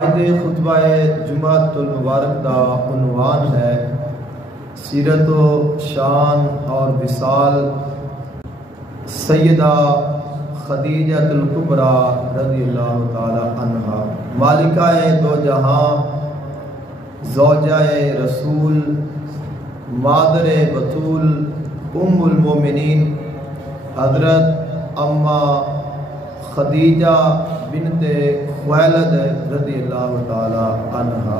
خطبہ جمعۃ المبارک کا عنوان ہے سیرت و شان اور وصال سیدہ خدیجہ الکبریٰ رضی اللہ تعالی عنہا، مالکہ دو جہاں، زوجہ رسول، مادر بطول، ام المومنین حضرت اماں خدیجہ بنت خویلد رضی اللہ تعالی عنہا۔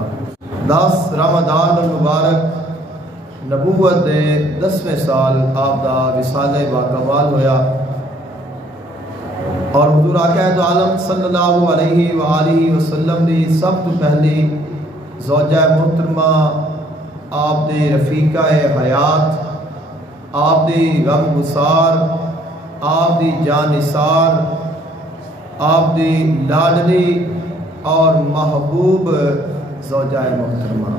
10 رمضان المبارک نبوت دے 10ویں سال آپ دا وصال باکمال ہویا، اور حضور آقا دو عالم صلی اللہ علیہ وآلہ وسلم دی سب تو پہلی زوجہ محترمہ، آپ دے رفیقہ حیات، آپ دی غم گسار، آپ دی جان نثار، آپ دی لاڈلی اور محبوب زوجہ محترمہ،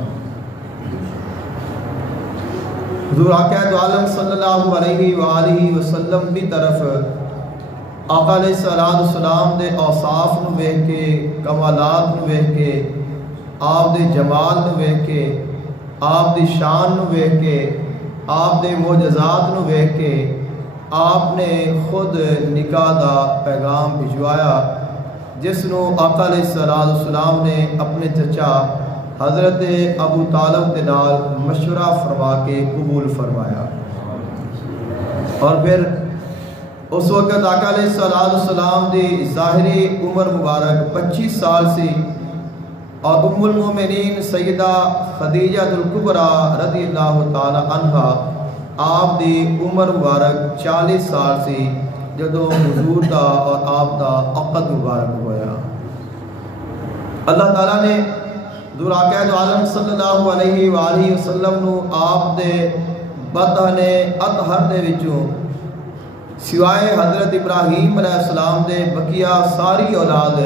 حضور آقا دو عالم صلی اللہ علیہ وآلہ وسلم بھی طرف آقا علیہ السلام دے اوصاف نو ویکھ کے، کمالات نو ویکھ کے، آپ دے جمال نو ویکھ کے، آپ دی شان نو ویکھ کے، آپ دے معجزات نو ویکھ کے آپ نے خود نکاح دا پیغام بھجوایا، جس نو آقا علیہ السلام نے اپنے چچا حضرت ابو طالب کے نال مشورہ فرما کے قبول فرمایا۔ اور پھر اس وقت آقا علیہ السلام دی ظاہری عمر مبارک 25 سال سی، اور ام المومنین سیدہ خدیجہ الکبریٰ رضی اللہ تعالی عنہا آپ دی عمر مبارک 40 سال سی جدو حضور دا اور آپ دا عقد مبارک ہویا۔ اللہ تعالیٰ نے حضور آقا دو عالم صلی اللہ علیہ وآلہ وسلم نو آپ دے بطن اطہر دے وچوں سوائے حضرت ابراہیم علیہ السلام دے بقیہ ساری اولاد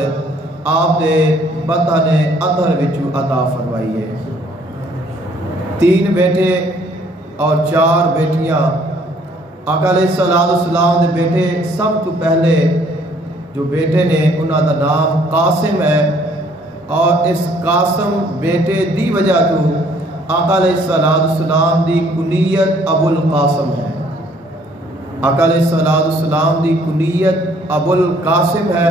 آپ دے بطن اطہر وچوں عطا فرمائی ہے۔ 3 بیٹے اور 4 بیٹیاں۔ آقا علیہ السلام دے بیٹے سب تو پہلے جو بیٹے نے انہاں دا نام قاسم ہے، اور اس قاسم بیٹے دی وجہ تو آقا علیہ السلام دی کنیت ابو القاسم ہے۔ آقا علیہ السلام دی کنیت ابو القاسم ہے۔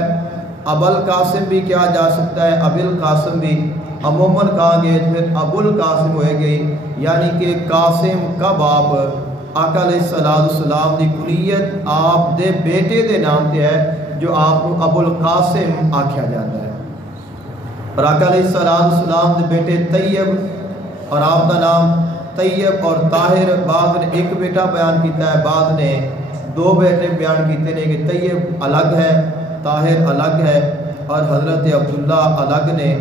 ابو القاسم بھی کیا جا سکتا ہے، ابو القاسم بھی عموماً کہا گئے، پھر ابو القاسم ہوئے گئی، یعنی کہ قاسم کا باپ آقا علیہ السلام دی کنیت آپ دے بیٹے دے نام تے ہے، جو آپ کو ابو القاسم آکھیا جاتا ہے۔ اور آقا علیہ السلام دے بیٹے طیب، اور آپ دا نام طیب اور طاہر، بعض نے 1 بیٹا بیان کیتا ہے، بعض نے 2 بیٹے بیان کیتے ہیں کہ طیب الگ ہے، طاہر الگ ہے، اور حضرت عبداللہ الگ نے،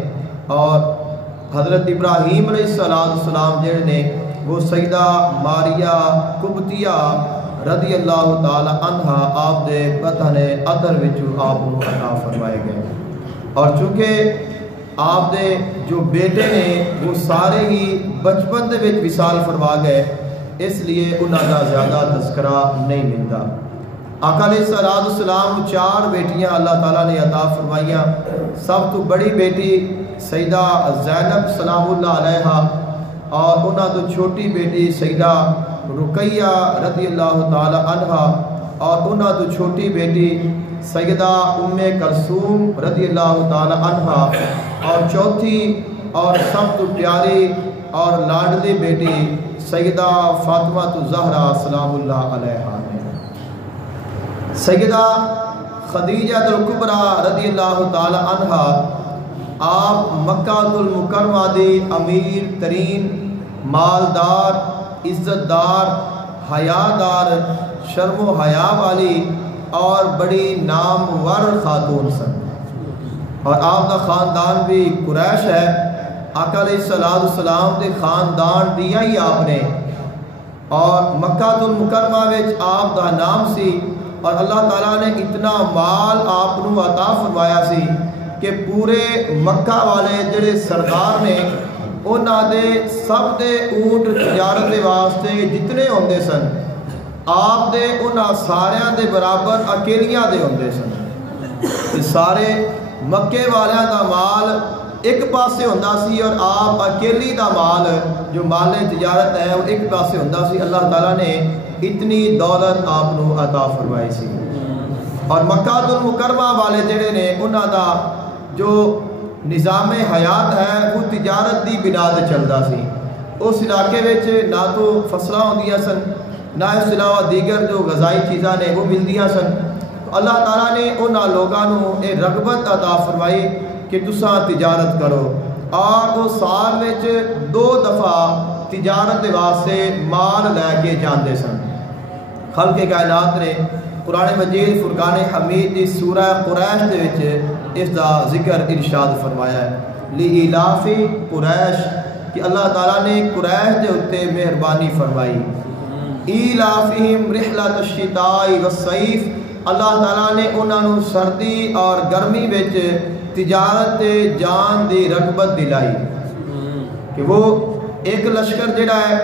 اور حضرت ابراہیم علیہ السلام جڑے نے وہ سیدہ ماریہ قبطیہ رضی اللہ تعالی عنہا آپ دے بطن اطہر وچوں آپ کو عطا فرمائے گئے۔ اور چونکہ آپ دے جو بیٹے نے وہ سارے ہی بچپن دے وچ وصال فرما گئے، اس لیے انہاں دا زیادہ تذکرہ نہیں ملتا۔ آقا علیہ السلام 4 بیٹیاں اللہ تعالیٰ نے عطا فرمائیاں۔ سب تو بڑی بیٹی سیدہ زینب سلام اللہ علیہا، اور انہاں تو چھوٹی بیٹی سیدہ رقیہ رضی اللہ تعالی عنہا، اور انہاں تو چھوٹی بیٹی سیدہ ام کلثوم رضی اللہ تعالی عنہا، اور چوتھی اور سب تو پیاری اور لاڈلی بیٹی سیدہ فاطمہ الزہرا سلام اللہ علیہا نے۔ سیدہ خدیجہ الکبریٰ رضی اللہ تعالی عنہا آپ مکہ المکرمہ دی امیر ترین، مالدار، عزت دار، حیادار، شرم و حیا والی اور بڑی نامور خاتون سن، اور آپ کا خاندان بھی قریش ہے۔ آقا علیہ السلام دے خاندان دیا ہی آپ نے، اور مکہ المکرمہ وچ آپ دا نام سی، اور اللہ تعالیٰ نے اتنا مال آپ کو عطا فرمایا سی کہ پورے مکہ والے جڑے سردار نے انہاں دے سب دے اونٹ تجارت دے واسطے جتنے ہوندے سن، آپ دے انہاں ساریاں دے برابر اکیلیاں دے ہوندے سن۔ سارے مکے والیاں دا مال ایک پاسے ہوندا سی اور آپ اکیلی دا مال جو مال تجارت ہے وہ ایک پاسے ہوندا سی. اللہ تعالیٰ نے اتنی دولت آپ نو عطا فرمائی سی. اور مکہ المکرمہ والے جڑے نے انہاں دا جو نظام حیات ہے وہ تجارت دی بنا تے چلدا سی. اس علاقے وچ نہ تو فصلاں ہوندیاں سن نہ اس علاوہ دیگر جو غذائی چیزاں نے وہ ملدیاں سن. اللہ تعالیٰ نے انہاں لوگاں نو اے رغبت عطا فرمائی کہ تساں تجارت کرو. اور وہ سال وچ 2 دفعہ تجارت دے واسطے مال لے کے جاندے سن. خلق کائنات نے قرآن مجید فرقان حمید دی سورہ قریش دے وچ اس دا ذکر ارشاد فرمایا ہے. لإلاف قریش کہ اللہ تعالیٰ نے قریش دے اتے مہربانی فرمائی. ایلافہم رحلۃ الشتاء والصیف اللہ تعالیٰ نے انہاں نو سردی اور گرمی وچ تجارت جان دی رغبت دلائی کہ وہ ایک لشکر جڑا ہے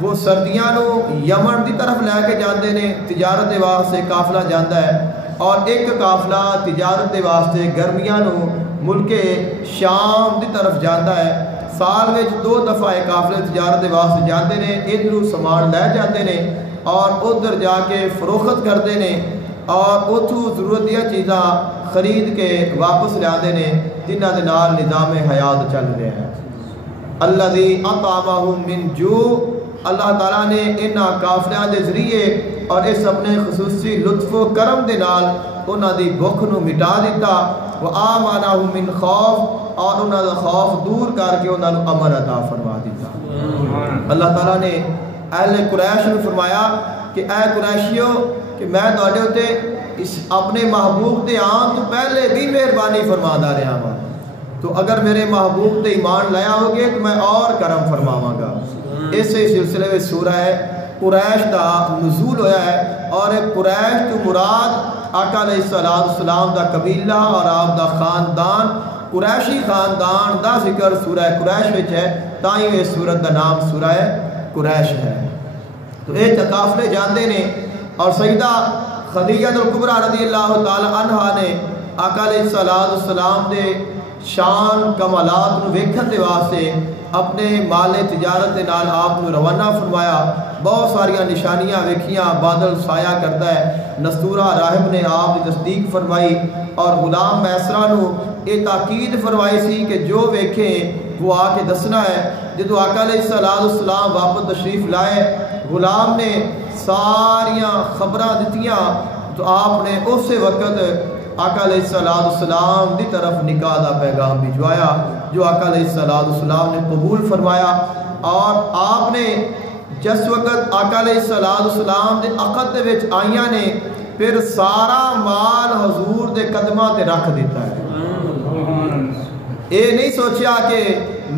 وہ سردیاں نو یمن دی طرف لے کے جاندے نے تجارت دے واسطے قافلہ جاندا ہے اور ایک قافلہ تجارت دے واسطے گرمیاں نو ملک شام دی طرف جاندا ہے. سال وچ 2 دفعہ قافلے تجارت دے واسطے جاندے نے ادھروں سامان لے جاندے نے اور ادھر جا کے فروخت کرتے نے اور اتھوں ضرورت دیا چیزاں خرید کے واپس لے آتے نے جنہاں دے نال نظام حیات چل رہے ہیں. الذی اطعمہم من جوع اللہ تعالیٰ نے انہاں قافلیاں دے ذریعے اور اس اپنے خصوصی لطف و کرم دے نال انہاں دی بھوک نو مٹا دیتا. وآمنہم من خوف اور انہاں دا خوف دور کر کے انہاں نو امن عطا فرما دیتا. اللہ تعالیٰ نے اہل قریش نو فرمایا کہ اے قریشیو کہ میں تواڈے اُتے اس اپنے محبوب دے آن تو پہلے بھی مہربانی فرماتا رہا ہوں تو اگر میرے محبوب تے ایمان لایا ہوگے تو میں اور کرم فرماواں گا. اس سلسلے میں سورہ قریش دا نزول ہویا ہے اور قریش تو مراد آقا علیہ السلام دا قبیلہ اور آپ دا خاندان قریشی خاندان دا ذکر سورہ قریش وچ ہے تائیں اس سورت دا نام سورہ قریش ہے. تو اے قافلے جاندے نے اور سیدہ خدیجہ الکبریٰ رضی اللہ تعالی عنہا نے آقا علیہ السلام دے شان کمالات نو ویکھن دے واسطے اپنے مال تجارت دے نال آپ نو روانہ فرمایا. بہت ساریاں نشانیاں ویکھیاں بادل سایہ کرتا ہے. نستورہ راہب نے آپ کی تصدیق فرمائی اور غلام میسرہ نو یہ تاکید فرمائی سی کہ جو ویکھیں وہ آ کے دسنا ہے. جدو آقا علیہ السلام واپس تشریف لائے غلام نے ساریاں خبراں دتیاں تو آپ نے اسی وقت آقا علیہ السلام دی طرف نکاح دا پیغام بھجوایا جو آقا علیہ السلام نے قبول فرمایا. اور آپ نے جس وقت آقا علیہ السلام دے عقد دے وچ آئیاں نے پھر سارا مال حضور دے قدماں تے رکھ دیتا ہے. اے نہیں سوچیا کہ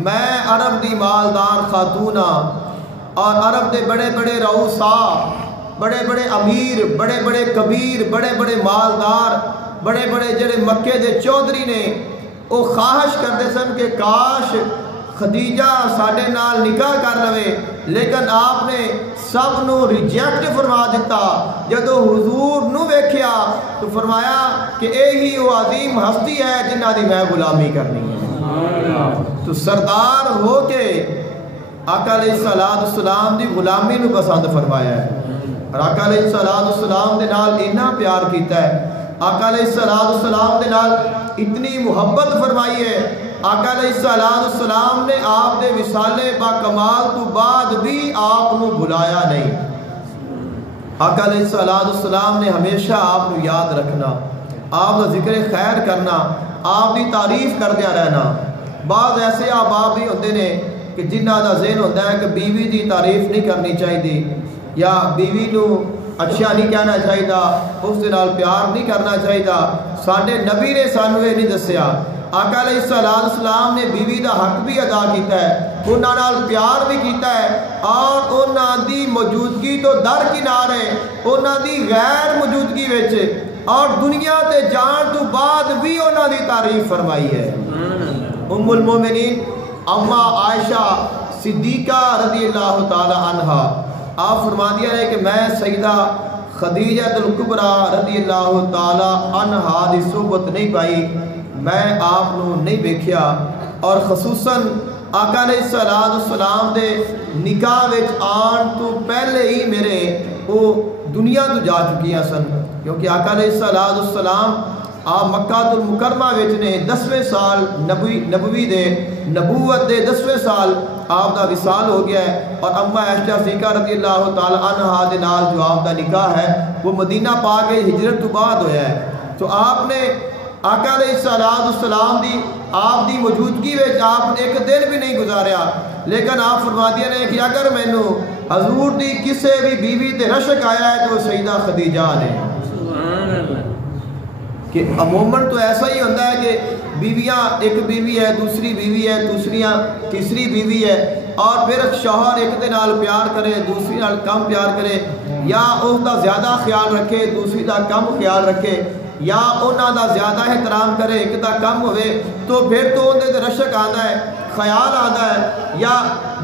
میں عرب دی مالدار خاتون اور عرب دے بڑے بڑے رؤسا بڑے بڑے امیر بڑے بڑے کبیر بڑے بڑے مالدار بڑے بڑے جڑے مکے دے چودھری نے وہ خواہش کرتے سن کہ کاش خدیجہ ساڈے نال نکاح کر لوے لیکن آپ نے سب نو ریجیکٹ فرما دیتا. جدو حضور نو ویکھیا تو فرمایا کہ اے ہی وہ عظیم ہستی ہے جنہاں دی میں غلامی کرنی ہے. تو سردار ہو کے آقا علیہ السلام دی غلامی نو پسند فرمایا ہے اور آقا علیہ السلام دے نال اتنا پیار کیتا ہے. آقا علیہ السلام دے نال اتنی محبت فرمائی ہے. آقا علیہ السلام نے آپ دے وصال با کمال تو بعد بھی آپ نو بلایا نہیں. آقا علیہ السلام نے ہمیشہ آپ نو یاد رکھنا آپ کا ذکر خیر کرنا آپ کی تعریف کردیا رہنا. بعض ایسے احباب بھی ہوتے ہیں کہ جنہ کا ذہن ہوتا ہے کہ بیوی دی تعریف نہیں کرنی چاہیے یا بیوی نو اچھا نہیں کہنا چاہیے اس دے نال پیار نہیں کرنا چاہیے. ساڈے نبی نے سانو یہ نہیں دسیا. آقا علیہ السلام نے بیوی دا حق بھی ادا کیتا ہے انہاں نال پیار بھی کیتا ہے اور انہاں دی موجودگی تو درکنارے انہاں دی غیر موجودگی وچ اور دنیا تے جان تو بعد بھی انہاں دی تعریف فرمائی ہے. ام المومنین اما عائشہ صدیقہ رضی اللہ تعالی عنہا آپ فرماندیاں نے کہ میں سیدہ خدیجہ الکبریٰ رضی اللہ تعالی عنہا دی صحبت نہیں پائی. میں آپ نو نہیں ویکھیا اور خصوصاً آقا علیہ السلام دے نکاح وچ آن تو پہلے ہی میرے وہ دنیا تو جا چکی ہیں سن، کیونکہ آقا علیہ السلام آپ مکہ المکرمہ وچ نے 10ویں سال نبوی دے نبوت دے 10ویں سال آپ دا وصال ہو گیا ہے، اور اما عائشہ صدیقہ رضی اللہ تعالی عنہا دے نال جو آپ دا نکاح ہے وہ مدینہ پاک ہجرت تو بعد ہویا ہے۔ تو آپ نے آقا علیہ السلام دی آپ دی موجودگی وچ آپ نے ایک دن بھی نہیں گزاریا، لیکن آپ فرماتی نے کہ اگر مینوں حضور دی کسے بھی بیوی تے رشک آیا ہے تو سیدہ خدیجہ نے، کہ عموماً تو ایسا ہی ہوتا ہے کہ بیویاں ایک بیوی ہے، دوسری بیوی ہے، تیسری بیوی ہے، اور پھر شوہر ایک دے نال پیار کرے، دوسری نال کم پیار کرے، یا اس دا زیادہ خیال رکھے دوسری دا کم خیال رکھے، یا انہاں دا زیادہ احترام کرے ایک دا کم ہوئے، تو پھر تو ان دے رشک آتا ہے، خیال آتا ہے، یا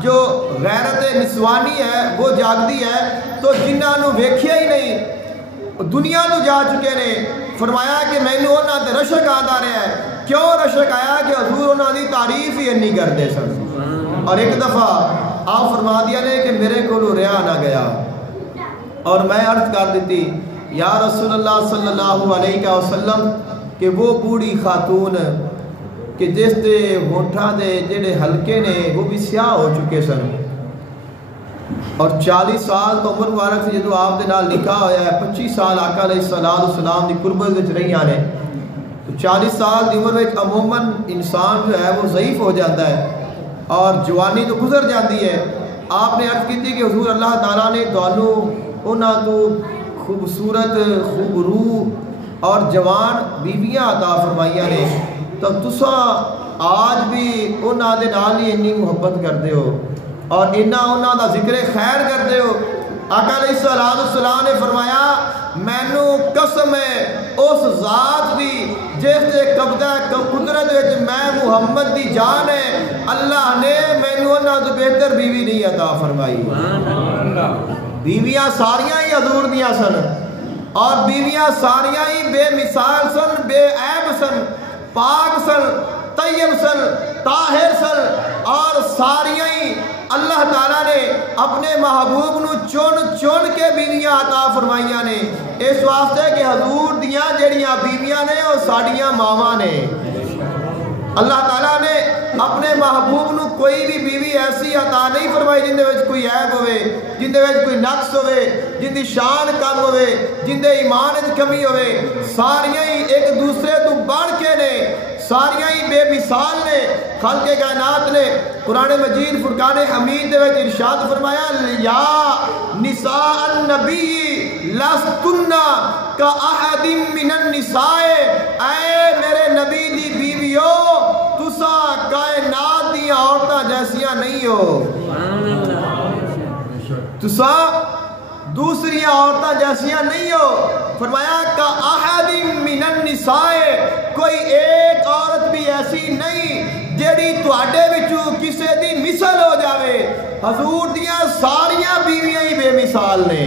جو غیرت نسوانی ہے وہ جاگتی ہے۔ تو جنہاں نو ویکھیا ہی نہیں دنیا تو جا چکے نے، فرمایا کہ میں نے انہاں تے رشک آتا رہا ہے۔ کیوں رشک آیا؟ کہ حضور انہاں دی تعریف ہی نہیں کرتے سن۔ اور ایک دفعہ آپ فرما دیا نے کہ میرے کو رہا نہ گیا، اور میں عرض کر دیتی یا رسول اللہ صلی اللہ علیہ وسلم کہ وہ بوڑھی خاتون کہ جس دے ہونٹاں دے جڑے ہلکے نے وہ بھی سیاہ ہو چکے سن، اور 40 سال تو عمر مبارک سے جدو آپ دے نال نکاح ہویا ہے، 25 سال آقا علیہ السلام دی قربت وچ رہی آنے، تو 40 سال دی عمر وچ عموماً انسان جو ہے وہ ضعیف ہو جاتا ہے اور جوانی تو گزر جاتی ہے۔ آپ نے عرض کی تھی کہ حضور اللہ تعالیٰ نے دونوں انہاں تو خوبصورت خوب روح اور جوان بیویاں عطا فرمائیاں نے، تو تساں آج بھی انہاں دے نال ہی اتنی محبت کرتے ہو اور انہاں دا ذکر خیر کرتے ہو۔ آقا علیہ السلام نے فرمایا مینوں قسم ہے اس ذات دی جس دے قبضہ قدرت وچ میں محمد دی جان ہے، اللہ نے مینوں انہاں تو بہتر بیوی نہیں عطا فرمائی۔ بیویاں ساریاں ہی حضور دیاں سن، اور بیویاں ساریاں ہی بے مثال سن، بے عیب سن، پاک سن، طیب سن، طاہر سن، اور ساریاں ہی اللہ تعالیٰ نے اپنے محبوب نو چون کے بیویاں عطا فرمائیاں نے، اس واسطے کہ حضور دیاں جڑیاں بیویاں نے وہ ساڑیاں ماواں نے۔ اللہ تعالیٰ نے اپنے محبوب نو کوئی بھی بیوی ایسی عطا نہیں فرمائی جن دے وچ کوئی عیب ہوئے، جن دے وچ کوئی نقص ہوئے، جن دی شان کم ہوئے، جن دے ایمان وچ کمی ہوئے، ساریاں ہی ایک دوسرے تو بڑھ کے نے، ساریاں ہی بے مثال نے۔ خالق کائنات نے قرآن مجید فرقان حمید دے وچ ارشاد فرمایا یا نساء النبی لستن کا احد من النساء، اے میرے نبی دی بیویو تسا کائنات دی عورتاں جیسیاں نہیں ہو، تسا دوسری عورتاں جیسیاں نہیں ہو۔ فرمایا کا احد من النساء، کوئی ایک عورت بھی ایسی نہیں جیڑی تواڈے وچوں کسے دی مثل ہو جاوے۔ حضور دیاں ساریاں بیویاں ہی بے مثال نے،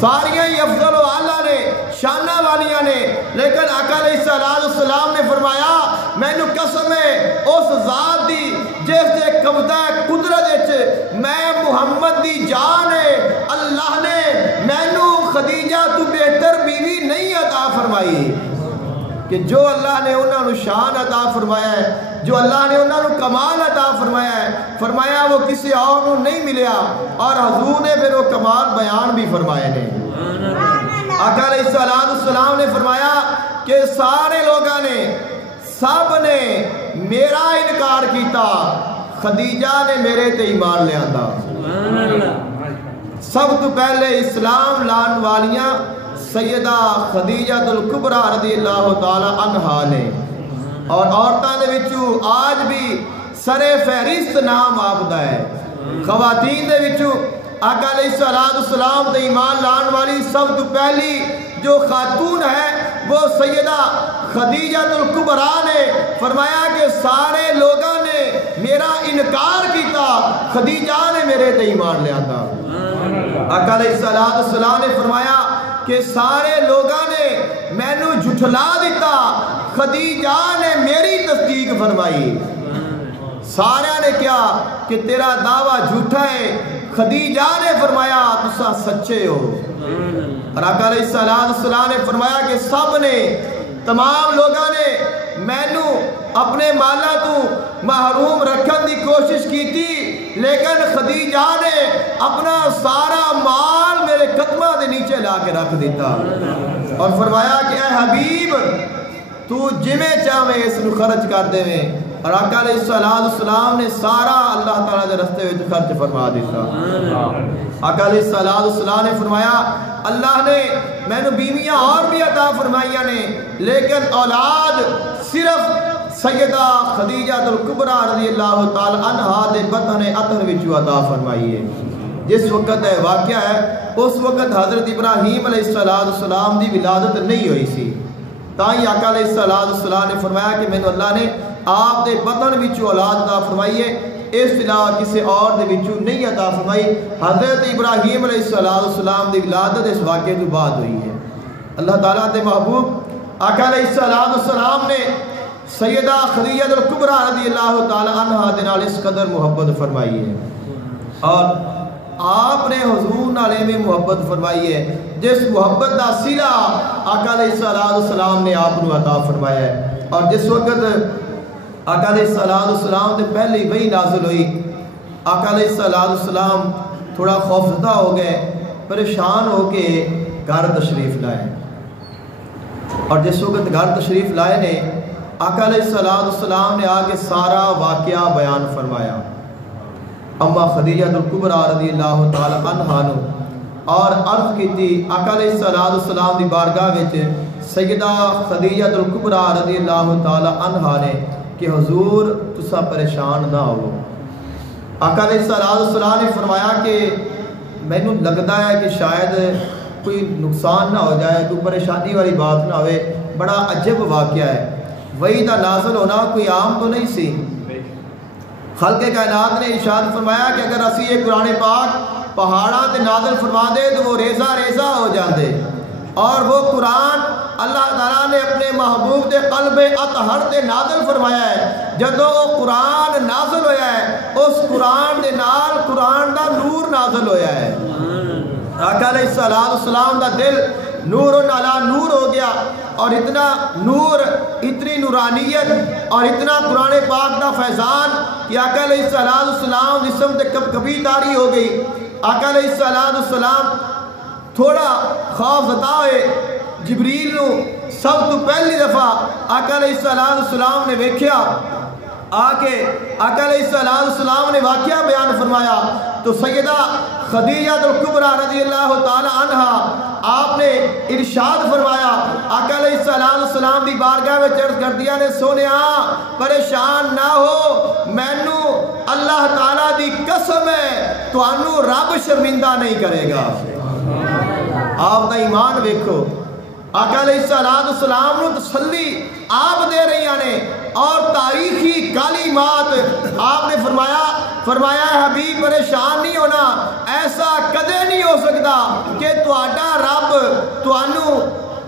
ساریاں ہی افضل و اعلیٰ نے، شانہ والیاں نے، لیکن آقا علیہ السلام نے فرمایا مینوں قسم ہے اس ذات دی جس دے قبضہ قدرت وچ میں محمد دی جان ہے، اللہ نے مینوں خدیجہ تو بہتر بیوی نہیں عطا فرمائی، کہ جو اللہ نے انہاں نو شان عطا فرمایا ہے، جو اللہ نے انہاں نو کمال عطا فرمایا ہے، فرمایا وہ کسی اور نو نہیں ملیا، اور حضور نے پھر وہ کمال بیان بھی فرمائے نے۔ آقا علیہ السلام نے فرمایا کہ سارے لوگاں نے سب نے میرا انکار کیتا، خدیجہ نے میرے تے ایمان لے آندا۔ سب تو پہلے اسلام لان والیاں سیدہ خدیجہ الکبریٰ رضی اللہ تعالی عنہا نے، اور عورتاں دے وچوں آج بھی سر فہرست نام آپ دا ہے۔ خواتین دے وچوں آقا علیہ السلام دے ایمان لان والی سب تو پہلی جو خاتون ہے وہ سیدہ خدیجہ الکبریٰ نے۔ فرمایا کہ سارے لوگاں نے میرا انکار کیتا، خدیجہ نے میرے تے ایمان لے آتا۔ آقا علیہ السلام نے فرمایا کہ سارے لوگاں نے مینوں جھٹلا دیتا، خدیجہ نے میری تصدیق فرمائی۔ سارے نے کیا کہ تیرا دعویٰ جھوٹا ہے. خدیجہ نے فرمایا تسا سچے ہو. اور آقا علیہ السلام نے فرمایا کہ سب نے تمام لوگوں نے مینو اپنے مالا تو محروم رکھن دی کوشش کی تھی، لیکن خدیجہ نے اپنا سارا مال میرے قدمہ دے نیچے لا کے رکھ دیتا اور فرمایا کہ اے حبیب تو جمیں چاہویں اس نو خرچ کر دے میں. اور آقا علیہ السلام نے سارا اللہ تعالیٰ دے رستے وچ خرچ فرما دیتا. آقا علیہ السلام نے فرمایا اللہ نے میں نے بیویاں اور بھی عطا فرمائیاں نے، لیکن اولاد صرف سیدہ خدیجہ الکبریٰ رضی اللہ تعالی عنہا دے بطن عطر وچوں عطا فرمائی ہے. جس وقت ہے واقعہ ہے اس وقت حضرت ابراہیم علیہ السلام دی ولادت نہیں ہوئی سی. تاہی آقا علیہ السلام نے فرمایا کہ میں نے اللہ نے آپ دے بطن وچوں اولاد عطا فرمائی ہے، اس علاوہ کسی اور دے وچوں نہیں عطا فرمائی. حضرت ابراہیم علیہ السلام دی ولادت اس واقعے تو بعد ہوئی ہے. اللہ تعالیٰ دے محبوب آقا علیہ السلام نے سیدہ خدیجہ الکبریٰ رضی اللہ تعالی عنہا دے نال اس قدر محبت فرمائی ہے اور آپ نے حضور نالے میں محبت فرمائی ہے جس محبت دا صلہ آقا علیہ السلام نے آپ کو عطا فرمایا ہے. اور جس وقت آقا علیہ السلام نے پہلی وحی نازل ہوئی، آقا علیہ السلام تھوڑا خوفزدہ ہو گئے، پریشان ہو کے گھر تشریف لائے. اور جس وقت گھر تشریف لائے نے آقا علیہ السلام نے آگے سارا واقعہ بیان فرمایا. اما خدیجہ الکبریٰ رضی اللہ تعالی عنہا نو اور عرض کی تھی آقا علیہ السلام دی بارگاہ وچ سیدہ خدیجہ الکبریٰ رضی اللہ تعالی عنہا نے کہ حضور تسا پریشان نہ ہو. آقا علیہ السلام نے فرمایا کہ میں نو لگتا ہے کہ شاید کوئی نقصان نہ ہو جائے، کوئی پریشانی والی بات نہ ہوئے، بڑا عجب واقعہ ہے. وحی دا نازل ہونا کوئی عام تو نہیں سی. خلق کائنات نے ارشاد فرمایا کہ اگر اسی یہ قرآن پاک پہاڑاں تے نازل فرما دے تو وہ ریزہ ریزہ ہو جاندے. اور وہ قرآن اللہ تعالیٰ نے اپنے محبوب دے قلب اطہر تے نازل فرمایا ہے. جدو وہ قرآن نازل ہویا ہے اس قرآن دے نال قرآن دا نور نازل ہویا ہے. آقا علیہ السلام دا دل نور علی نور ہو گیا اور اتنا نور، اتنی نورانیت اور اتنا قرآن پاک دا فیضان کہ آقا علیہ السلام جسم تے کب کبھی تاری ہو گئی. آقا علیہ السلام تھوڑا خوف زدہ ہوئے. جبریل نو سب تو پہلی دفعہ آقا علیہ السلام نے ویکھیا، آکے آقا علیہ السلام نے واقعہ بیان فرمایا تو سیدہ خدیجہ الکبریٰ رضی اللہ تعالی عنہا آپ نے ارشاد فرمایا، آقا علیہ السلام دی بارگاہ میں عرض کر دیا نے سونیا پریشان نہ ہو، مینو اللہ تعالیٰ دی قسم ہے تو انو رب شرمندہ نہیں کرے گا. آپ دا ایمان ویکھو، آقا علیہ السلام نے تسلی آپ دے رہی نے اور تاریخی کلمات آپ نے فرمایا حبیب پریشان نہیں ہونا، ایسا کدے نہیں ہو سکتا کہ تہاڈا رب تانوں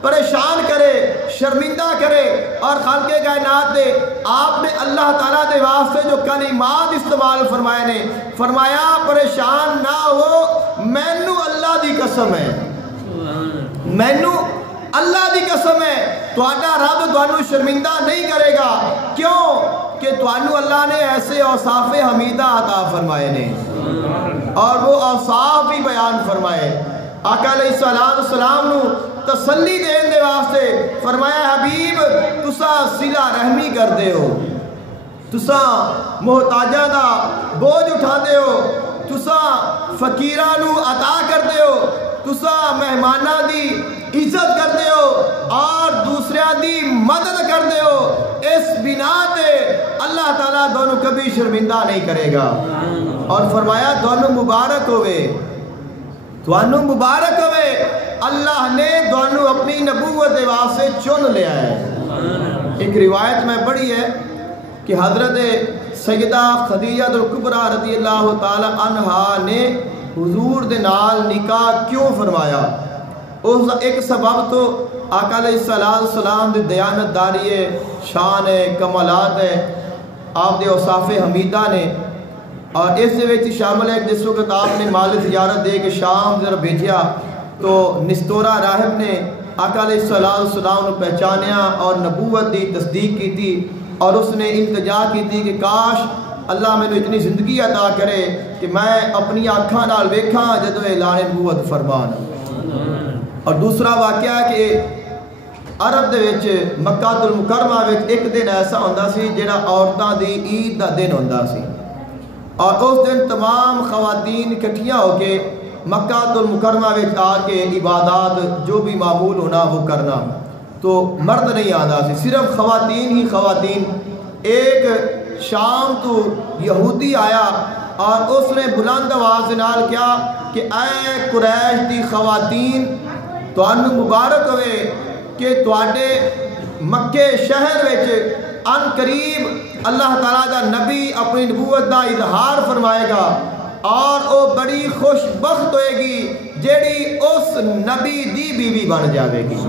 پریشان کرے، شرمندہ کرے. اور خالق کائنات دے آپ نے اللہ تعالیٰ دے واسطے جو کلمات استعمال فرمائے نے، فرمایا پریشان نہ ہو، مینو اللہ دی قسم ہے، مینو اللہ دی قسم ہے تہاڈا رب تانوں شرمندہ نہیں کرے گا. کیوں کہ تانوں اللہ نے ایسے اوصاف حمیدہ عطا فرمائے نے اور وہ اوصاف بھی بیان فرمائے. آقا علیہ السلام نو تسلی دین دے واسطے فرمایا حبیب تسا صلہ رحمی کر دے ہو، تسا محتاجاں دا بوجھ اٹھا دے ہو، تسا فقیراں نو عطا کر دے ہو، تسا مہماناں دی عزت کر دے ہو اور دوسرے دی مدد کر دے ہو. اس بنا تے اللہ تعالیٰ دونوں کبھی شرمندہ نہیں کرے گا. اور فرمایا دونوں مبارک ہوئے، دونوں مبارک ہوئے، اللہ نے دونوں اپنی نبوت واسطے چن لیا ہے. ایک روایت میں پڑھی ہے کہ حضرت سیدہ خدیجہ الکبریٰ رضی اللہ تعالی عنہا نے حضور دے نال نکاح کیوں فرمایا. اس ایک سبب تو آقا علیہ السلام دی دیانت داری ہے، شان ہے، کمالات ہے. آپ دے اوصاف حمیدہ نے، اور اس دے شامل ہے جس وقت آپ نے مال تجارت دے کے شام ذرا بھیجیا تو نستورہ راہب نے آقا علیہ السلام کو پہچانیا اور نبوت دی تصدیق کی تھی، اور اس نے التجا کی تھی کہ کاش اللہ میں اتنی زندگی عطا کرے کہ میں اپنی آنکھاں نال ویکھاں جدوں اعلان نبوت فرمان۔ اور دوسرا واقعہ ہے کہ عرب دے وچ مکہ المکرمہ وچ ایک دن ایسا ہوندا سی جڑا عورتاں دی عید دا دن ہوندا سی، اور اس دن تمام خواتین اکٹھیاں ہو کے مکہ المکرمہ وچ آ کے عبادات جو بھی معمول ہونا وہ کرنا، تو مرد نہیں آتا سی، صرف خواتین ہی خواتین۔ ایک شام تو یہودی آیا اور اس نے بلند آواز نال کیا کہ اے قریش دی خواتین، تانوں مبارک ہوئے کہ تواڈے مکے شہر وچ ان قریب اللہ تعالیٰ دا نبی اپنی نبوت دا اظہار فرمائے گا، اور وہ بڑی خوش بخت ہوئے گی جیڑی اس نبی دی بیوی بن جاوے گی۔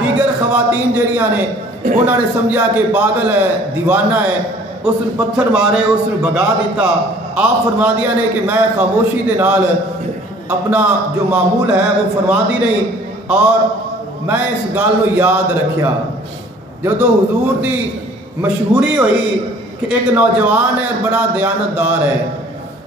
دیگر خواتین جڑیاں نے انہوں نے سمجھا کہ پاگل ہے، دیوانہ ہے، اس نے پتھر مارے، اس نے بگا دیتا۔ آپ فرما دیا نے کہ میں خاموشی دے نال اپنا جو معمول ہے وہ فرما دی رہی، اور میں اس گل نو یاد رکھیا جدو حضور دی مشہوری ہوئی کہ ایک نوجوان ہے، بڑا دیانتدار ہے،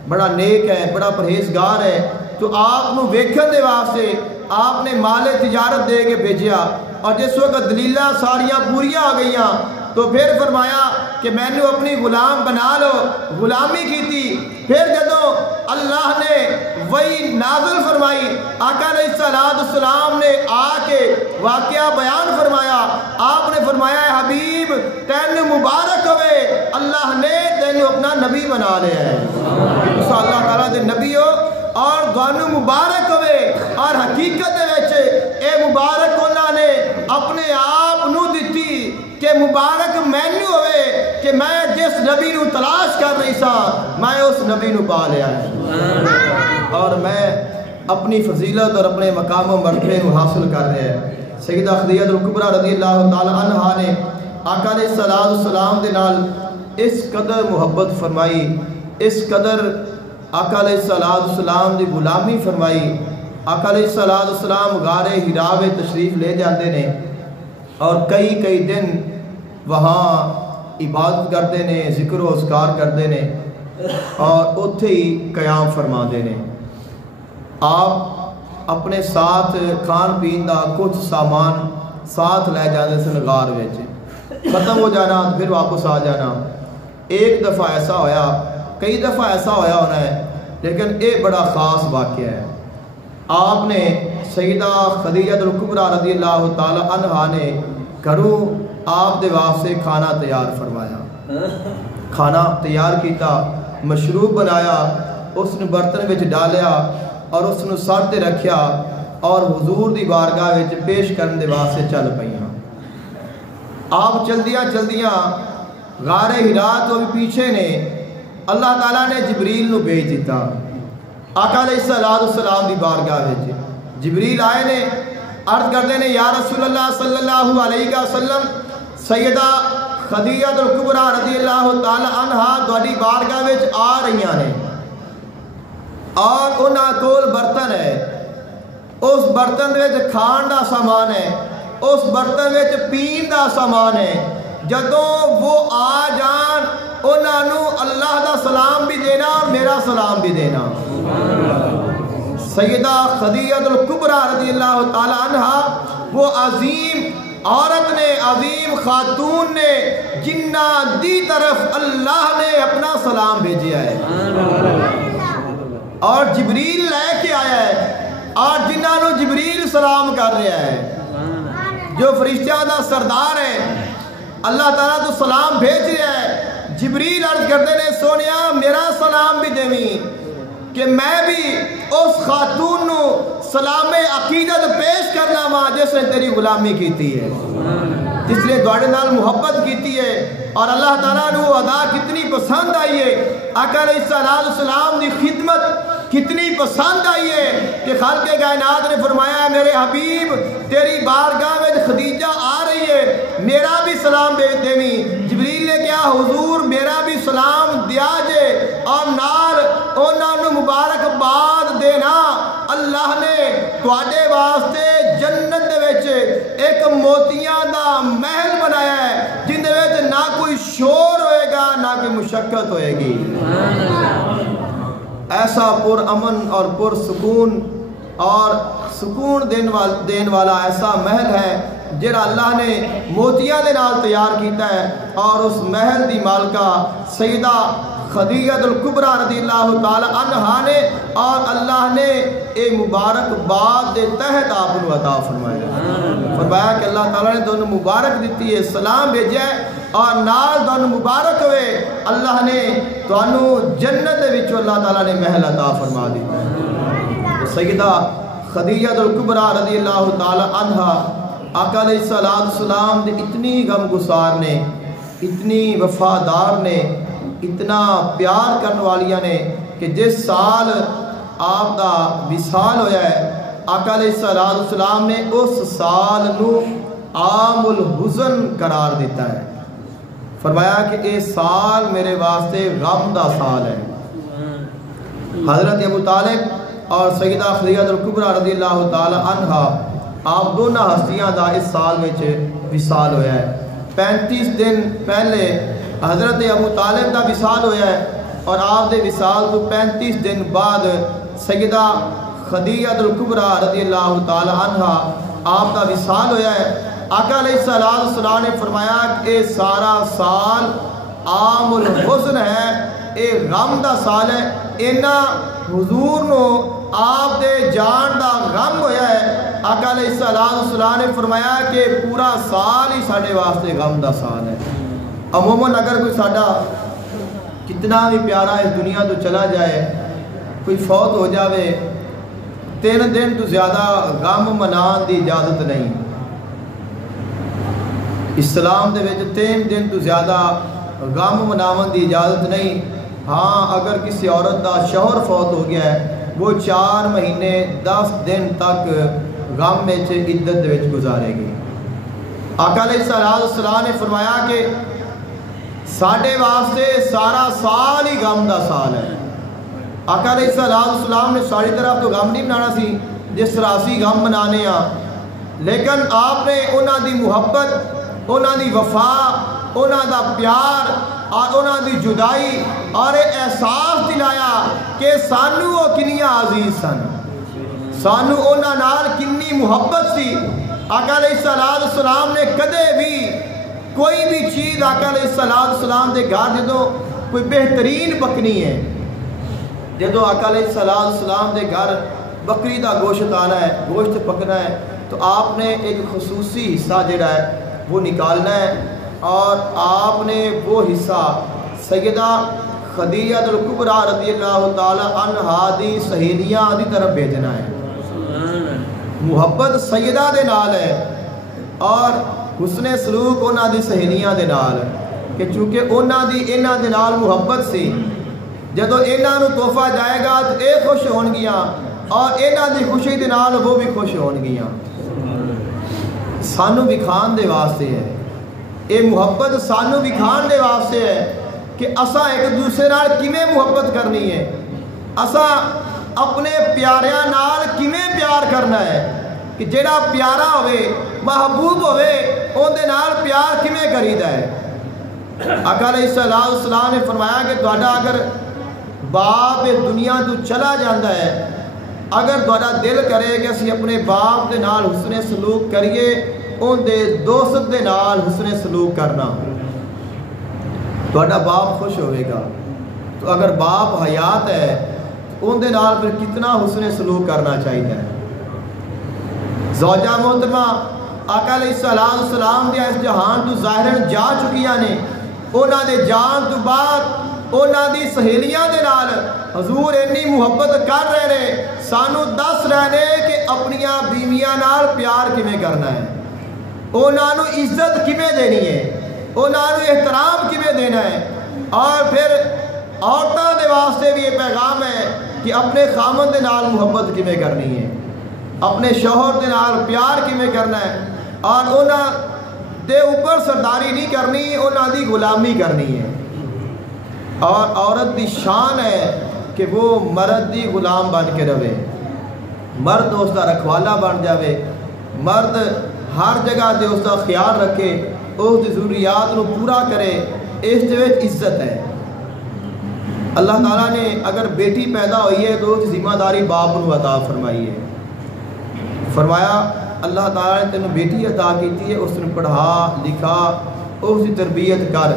بڑا نیک ہے، بڑا پرہیزگار ہے، تو آپ نو ویکھن دے واسطے آپ نے مال تجارت دے کے بھیجیا، اور جس وقت دلیلاں ساریاں پوریاں ہو گئیاں تو پھر فرمایا کہ میں نے اپنی غلام بنا لو، غلامی کی تھی۔ پھر جدوں اللہ نے وہی نازل فرمائی، آقا علیہ السلام نے آ کے واقعہ بیان فرمایا، آپ نے فرمایا اے حبیب تین مبارک ہوئے، اللہ نے تینوں اپنا نبی بنا لیا ہے۔ اللہ تعالیٰ دے نبی ہو اور دونوں مبارک ہوئے، اور حقیقت اے مبارک انہوں نے اپنے آپ نو دیتی کہ مبارک مینو ہوئے کہ میں جس نبی نو تلاش کر رہی سا میں اس نبی نو پا لیا ہے، اور میں اپنی فضیلت اور اپنے مقام و مرتبے کو حاصل کر رہے ہیں۔ سیدہ خدیجہ الکبریٰ رضی اللہ تعالی عنہا نے آقا علیہ السلام دے نال اس قدر محبت فرمائی، اس قدر آقا علیہ السلام دی غلامی فرمائی۔ آقا علیہ السلام غار حرا میں تشریف لے جاتے ہیں اور کئی دن وہاں عبادت کرتے ہیں، ذکر و اذکار کرتے ہیں، اور اتھے ہی قیام فرما دے نے۔ آپ اپنے ساتھ کھان پین دا کچھ سامان ساتھ لے جاتے سن، غار وچ ختم ہو جانا پھر واپس آ جانا۔ ایک دفعہ ایسا ہویا، کئی دفعہ ایسا ہویا ہونا ہے، لیکن یہ بڑا خاص واقعہ ہے۔ آپ نے سیدہ خدیجہ الکبریٰ رضی اللہ تعالی عنہا نے گھروں آپ دے واسطے کھانا تیار فرمایا، کھانا تیار کیتا، مشروب بنایا، اس نے برتن وچ ڈالیا اور اس نے سر تے رکھیا، اور حضور دی بارگاہ وچ پیش کرن دے واسطے چل پئیاں۔ آپ چلدیاں غار حرا تو بھی پیچھے نے اللہ تعالیٰ نے جبریل نو بھیج دیتا آقا علیہ السلام دی بارگاہ وچ۔ جبریل آئے نے، عرض کرتے ہیں یا رسول اللہ صلی اللہ علیہ وسلم، سیدہ خدیجہ الکبریٰ رضی اللہ تعالی عنہا تہاڈی بارگاہ وچ آ رہیاں نے، اور انہاں کول برتن ہے، اس برتن وچ کھان دا سامان ہے، اس برتن وچ پین دا سامان ہے، جدوں وہ آ جان انہاں نو اللہ دا سلام بھی دینا اور میرا سلام بھی دینا۔ سیدہ خدیجہ الکبریٰ رضی اللہ تعالی عنہا وہ عظیم عورت نے، عظیم خاتون نے، جنہ دی طرف اللہ نے اپنا سلام بھیجیا ہے، اور جبریل لے کے آیا ہے، اور جنہ نو جبریل سلام کر رہا ہے، جو فرشتیاں دا سردار ہے، اللہ تعالیٰ تو سلام بھیج رہا ہے۔ جبریل عرض کرتے ہیں سونیا میرا سلام بھی دیویں کہ میں بھی اس خاتون نو سلام عقیدت پیش کرنا ماں جس نے تیری غلامی کیتی ہے، جس نے دوڑے نال محبت کیتی ہے، اور اللہ تعالیٰ نے وہ ادا کتنی پسند آئی ہے، آقا علیہ السلام دی خدمت کتنی پسند آئی ہے کہ خالق کائنات نے فرمایا ہے میرے حبیب تیری بارگاہ میں خدیجہ آ رہی ہے، میرا بھی سلام بھیج دیویں۔ جبریل نے کیا فرمایا حضور میرا بھی سلام دیا جے اور نال انہاں نوں مبارکباد دینا اللہ نے تواڈے واسطے جنت دے وچ ایک موتیاں دا محل بنایا ہے جن دے وچ نہ کوئی شور ہوئے گا نہ کوئی مشقت ہوئے گی. ایسا پر امن اور پر سکون اور سکون دین والا ایسا محل ہے جڑا اللہ نے موتیاں دے نال تیار کیتا ہے اور اس محل دی مالکہ سیدہ خدیجہ الکبریٰ رضی اللہ تعالی عنہا نے اور اللہ نے اے مبارک باد دے تحت آپ کو عطا فرمایا کہ اللہ تعالیٰ نے دونوں مبارک دیتی ہے سلام بھیجا ہے اور نال دونوں مبارک ہوئے اللہ نے دونوں جنت دے وچ اللہ تعالیٰ نے محل عطا فرما دیتا ہے. سیدہ خدیجہ الکبریٰ رضی اللہ تعالی عنہا آقا علیہ السلام دے اتنی غم گسار نے اتنی وفادار نے اتنا پیار کرنے والیاں نے کہ جس سال آپ دا وصال ہویا ہے آقا علیہ السلام نے اس سال نو عام الحزن قرار دیتا ہے. فرمایا کہ اے سال میرے واسطے غم دا سال ہے. حضرت ابو طالب اور سیدہ خدیجہ الکبریٰ رضی اللہ تعالی عنہا آپ دونوں ہستیاں دا اس سال میں وصال ہویا ہے. 35 دن پہلے حضرت ابو طالب دا وصال ہویا ہے اور آپ دے وصال تو 35 دن بعد سیدہ خدیجہ الکبریٰ رضی اللہ تعالی عنہا آپ دا وصال ہویا ہے. آقا علیہ السلام نے فرمایا کہ اے سارا سال عام الحزن ہے اے غم دا سال ہے. اینا حضور نو آپ دے جان دا غم ہویا ہے. آقا علیہ السلام نے فرمایا کہ پورا سال ہی ساڑھے واسطے غم دا سال ہے. عموماً اگر کوئی ساڑھا کتنا بھی پیارا اس دنیا تو چلا جائے کوئی فوت ہو جاوے 3 دن تو زیادہ غم منان دی اجازت نہیں. اسلام دے وچ 3 دن تو زیادہ غم مناون دی اجازت نہیں. ہاں اگر کسی عورت دا شوہر فوت ہو گیا ہے وہ 4 مہینے 10 دن تک غم میں عدت دے وچ گزارے گی. آقا علیہ السلام نے فرمایا کہ ساڑھے واسطے سارا سال ہی غم دا سال ہے. آقا علیہ السلام نے ساری طرف تو غم نہیں بنانا سی جس طرح اسی غم بنانے ہاں لیکن آپ نے انہاں دی محبت انہاں دی وفا انہاں دا پیار اور انہاں دی جدائی اور احساس دلایا کہ سانو وہ کنیاں عزیز سن سانو انہاں نال کنی محبت سی. آقا علیہ السلام نے کدے بھی کوئی بھی چیز آقا علیہ السلام دے گھر جدو کوئی بہترین پکنی ہے جدو آقا علیہ السلام دے گھر بکری دا گوشت آنا ہے گوشت پکنا ہے تو آپ نے ایک خصوصی حصہ جڑا ہے وہ نکالنا ہے اور آپ نے وہ حصہ سیدہ خدیجہ الکبریٰ رضی اللہ تعالی عنہا دی سہیلیاں دی طرف بھیجنا ہے. محبت سیدہ دے نال ہے اور حسن سلوک انہاں دی سہیلیاں دے نال کہ چونکہ انہاں دی انہاں دے نال محبت سی جدو انہاں نو تحفہ جائے گا تو اے خوش ہون گیاں اور انہاں دی خوشی دے نال وہ بھی خوش ہون گیاں. سانو وکھان دے واسطے ہے اے محبت سانو وکھان دے واسطے ہے کہ اساں ایک دوسرے نال کیویں محبت کرنی ہے اساں اپنے پیاریاں نال کیویں پیار کرنا ہے کہ جڑا پیارا ہوئے محبوب ہوئے اون دے نال پیار کیویں کریدا ہے. آقا علیہ السلام نے فرمایا کہ تہاڈا اگر باپ اس دنیا تو چلا جاندہ ہے اگر تہاڈا دل کرے کہ اسی اپنے باپ دے نال حسن سلوک کریے اون دے دوست دے نال حسن سلوک کرنا تہاڈا باپ خوش ہوئے گا. تو اگر باپ حیات ہے اون دے نال پھر کتنا حسن سلوک کرنا چاہیے. زوجہ محترمہ آقا علیہ السلام دیا اس جہان تو ظاہراً جا چکیاں نے انہاں دے جان تو بعد انہاں دی سہیلیاں دے نال حضور اتنی محبت کر رہے نے سانو دس رہے کہ اپنیاں بیویاں نال پیار کیویں کرنا ہے انہاں نو عزت کیویں دینی ہے انہاں نو احترام کیویں دینا ہے. اور پھر عورتاں دے واسطے بھی یہ پیغام ہے کہ اپنے خامن دے نال محبت کیویں کرنی ہے اپنے شوہر دے نال پیار کیویں کرنا ہے اور انہاں دے اوپر سرداری نہیں کرنی، انہاں دی غلامی کرنی ہے۔ اور عورت دی شان ہے کہ وہ مرد دی غلام بن کے رہے، مرد اس دا رکھوالا بن جاوے، مرد ہر جگہ دے اس دا خیال رکھے، اس دی ضروریات نو پورا کرے، اس دے وچ عزت ہے۔ اللہ تعالیٰ نے اگر بیٹی پیدا ہوئی ہے تو اس کی ذمہ داری باپ نو عطا فرمائی ہے۔ فرمایا اللہ تعالیٰ نے تینوں بیٹی عطا کی ہے، اس نے پڑھا لکھا، اس کی تربیت کر۔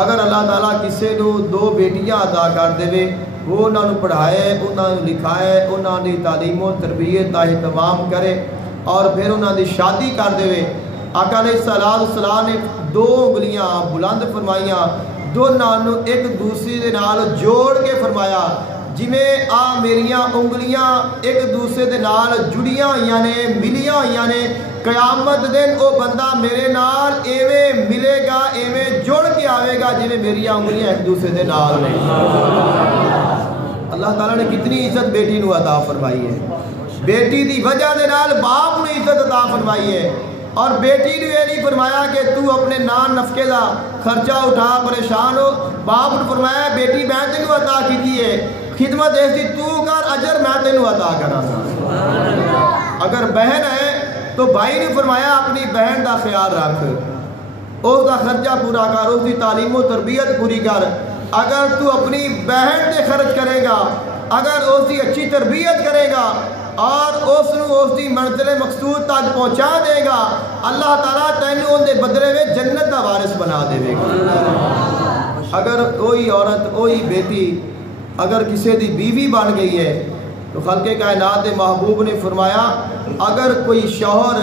اگر اللہ تعالیٰ کسی نو 2 بیٹیاں عطا کر دے، وہ انہوں نے پڑھائے، انہوں نے لکھائے، انہوں نے تعلیم و تربیت کا اہتمام کرے اور پھر انہوں نے شادی کر دے۔ آقا علیہ السلام نے 2 انگلیاں بلند فرمائیاں، دونوں ایک دوسرے دے نال جوڑ کے فرمایا جویں آ میریاں انگلیاں ایک دوسرے دے نال جڑیاں ہوئیاں نے، ملیاں ہوئیاں نے، قیامت دن او بندہ میرے نال ایویں ملے گا، ایویں جڑ کے آوے گا جویں میری انگلیاں ایک دوسرے دے نال نے۔ اللہ تعالیٰ نے کتنی عزت بیٹی نو عطا فرمائی ہے، بیٹی دی وجہ دے نال باپ نے عزت عطا فرمائی ہے۔ اور بیٹی نے یہ نہیں فرمایا کہ تو اپنے نان نفقے دا خرچہ اٹھا پریشان ہو، باپ نے فرمایا بیٹی میں تینوں عطا کی ہے، خدمت ایسی تو کر، اجر میں تینوں عطا کرا۔ اگر بہن ہے تو بھائی نے فرمایا اپنی بہن دا خیال رکھ، اس دا خرچہ پورا کر، اس کی تعلیم و تربیت پوری کر۔ اگر تو اپنی بہن تے خرچ کرے گا، اگر اس کی اچھی تربیت کرے گا اور اس دی منزل مقصود تک پہنچا دے گا، اللہ تعالیٰ تینوں ان دے بدلے میں جنت کا وارث بنا دے گا۔ اگر کوئی عورت، کوئی بیٹی اگر کسی دی بیوی بن گئی ہے تو خلق کائنات دے محبوب نے فرمایا اگر کوئی شوہر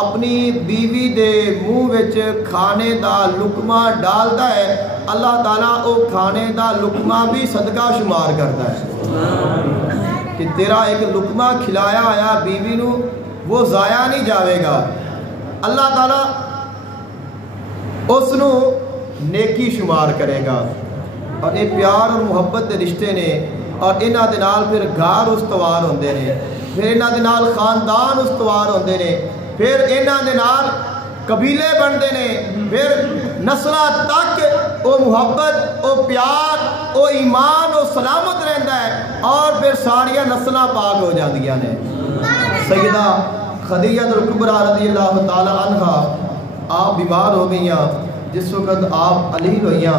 اپنی بیوی دے منہ وچ کھانے دا لقمہ ڈالتا ہے، اللہ تعالیٰ او کھانے دا لقمہ بھی صدقہ شمار کرتا ہے کہ تیرا ایک لقمہ کھلایا آیا بیوی نو وہ ضائع نہیں جاوے گا، اللہ تعالیٰ اس نو نیکی شمار کرے گا۔ اور یہ پیار اور محبت دے رشتے نے، اور انہاں دے نال پھر گھر استوار ہوندے نے، پھر انہاں دے نال خاندان استوار ہوندے نے، پھر انہاں دے نال قبیلے بنتے نے، پھر نسلہ تک او محبت، او پیار، او ایمان، او سلامت رہتا ہے، اور پھر ساریاں نسلہ پاک ہو جاندیاں نے۔ سیدہ خدیجہ الکبریٰ رضی اللہ تعالی عنہ آپ بیمار ہو گئیاں، جس وقت آپ علیل ہوئیاں،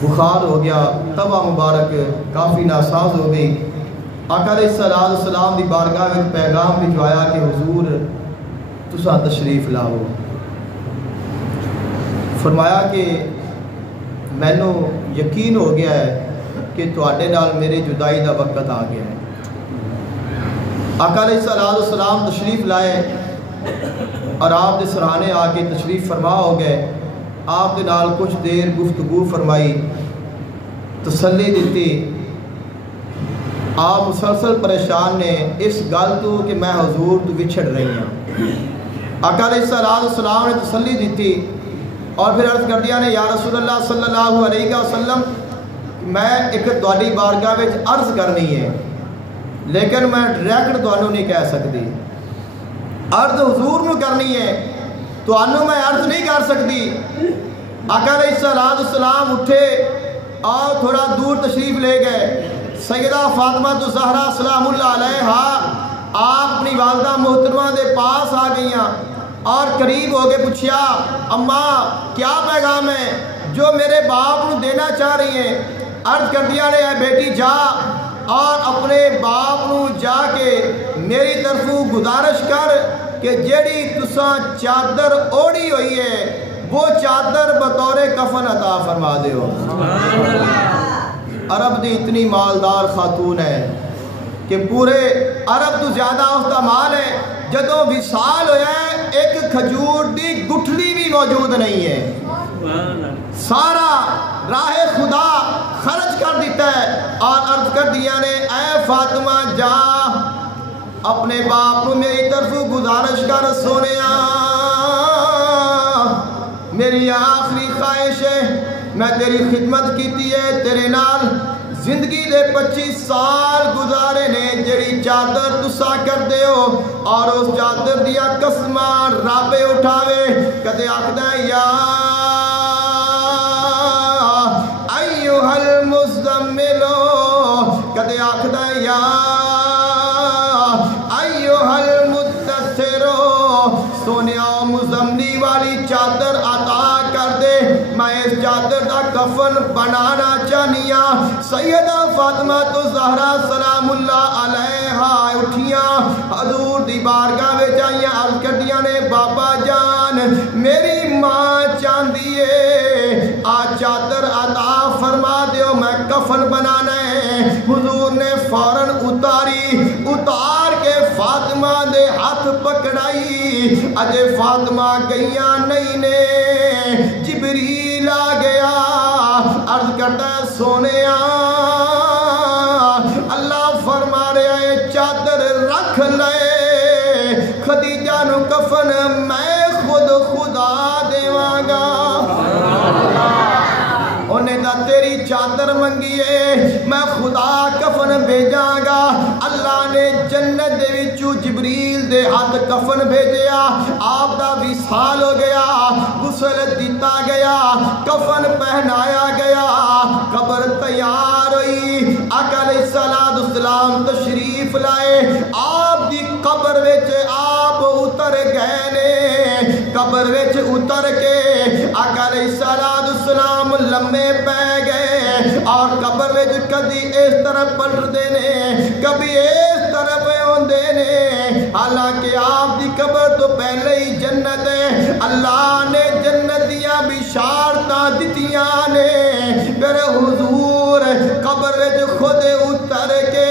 بخار ہو گیا، تبا مبارک کافی ناساز ہو گئی۔ آقا علیہ السلام دی بارگاہ میں پیغام بھجوایا کہ حضور تساں تشریف لاؤ۔ فرمایا کہ مینوں یقین ہو گیا ہے کہ تواڈے نال میرے جدائی دا وقت آ گیا ہے۔ آقا علیہ السلام تشریف لائے اور آپ دے سرانے آ کے تشریف فرما ہو گئے، آپ دے نال کچھ دیر گفتگو فرمائی، تسلی دیتی۔ آپ مسلسل پریشان نے اس گل تو کہ میں حضور تو بچھڑ رہی ہوں۔ آقا علیہ السلام نے تسلی دیتی اور پھر عرض کر دیا نے یا رسول اللہ صلی اللہ علیہ وسلم میں ایک تواڈی بارگاہ وچ عرض کرنی ہے، لیکن میں ڈائریکٹ تانوں نہیں کہہ سکتی، عرض حضور نو کرنی ہے، تانوں میں عرض نہیں کر سکتی۔ آقا علیہ السلام اٹھے اور تھوڑا دور تشریف لے گئے۔ سیدہ فاطمہ الزہرا سلام اللہ علیہا آپ اپنی والدہ محترمہ دے پاس آ گئیاں اور قریب ہو کے پوچھیا اماں کیا پیغام ہے جو میرے باپ نو دینا چاہ رہی ہیں؟ عرض کر دیا نے اے بیٹی جا اور اپنے باپ نو جا کے میری طرفوں گزارش کر کہ جیڑی تساں چادر اوڑی ہوئی ہے وہ چادر بطور کفن عطا فرما دے ہو۔ عرب دی اتنی مالدار خاتون ہے کہ پورے عرب تو زیادہ اس کا مال ہے، جدوں وصال ہویا ہے ایک کھجور دی گٹھلی بھی موجود نہیں ہے، سارا راہ خدا خرچ کر دیتا ہے اور عرض کر دیا نے اے فاطمہ جا اپنے باپ کو میری طرف گزارش کر سونیا میری آخری خواہش ہے میں تیری خدمت کیتی ہے تیرے نال زندگی دے 25 سال گزارے نے جڑی چادر تسا کر دے ہو اور اس چادر دیا قسماں رب اٹھاوے کدے آکھدا یا ایھا المزمل کدے آکھدا یا ایھا المدثر سونیا مزملی والی چادر عطا کر دے میں اس چادر دا کفن بنانا چاہنیا سیدہ فاطمہ تو زہرا سلام اللہ علیہا اٹھیاں حضور دی بارگاہ وچ آئیاں عرض کردیاں نے بابا جان میری ماں چاندی ہے آ چادر عطا فرما دیو میں کفن بنانا ہے حضور نے فوراً اتار کے فاطمہ دے ہاتھ پکڑائی اجے فاطمہ گئیاں نہیں نے جبریل آ گیا عرض کرتا ہے سونیا اللہ فرما رہا ہے چادر رکھ لے خدیجہ نو کفن میں خود خدا دیواں گا انہیں دا تیری چادر منگی ہے میں خدا کفن بھیجاں گا اللہ نے جنت دے وچوں جبریل دے ہاتھ کفن بھیجیا آپ دا وصال ہو گیا غسل دیتا گیا کفن پہنایا گیا قبر تیار ہوئی آقا علیہ السلام تشریف لائے آپ دی قبر وچ آپ اتر گئے نے قبر وچ اتر کے آقا علیہ السلام لمے پہ گئے اور قبر وچ کدی اس طرف پلٹ دے نے کبھی اس طرف ہوندے نے حالانکہ آپ دی قبر تو پہلے ہی جنت ہے اللہ نے جنت دیاں بشارتاں دتیاں نے پھر حضور قبر وچ خود اتر کے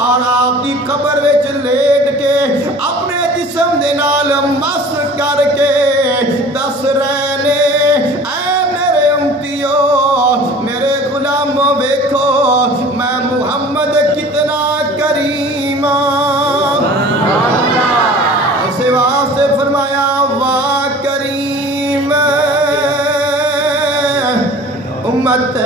اور آپ دی قبر وچ لیٹ کے اپنے جسم دے نال مس کر کے دس رہے نے اے میرے امتیو میرے غلاموں ویکھو میں محمد کتنا کریم اسے واسطے فرمایا واہ کریم امت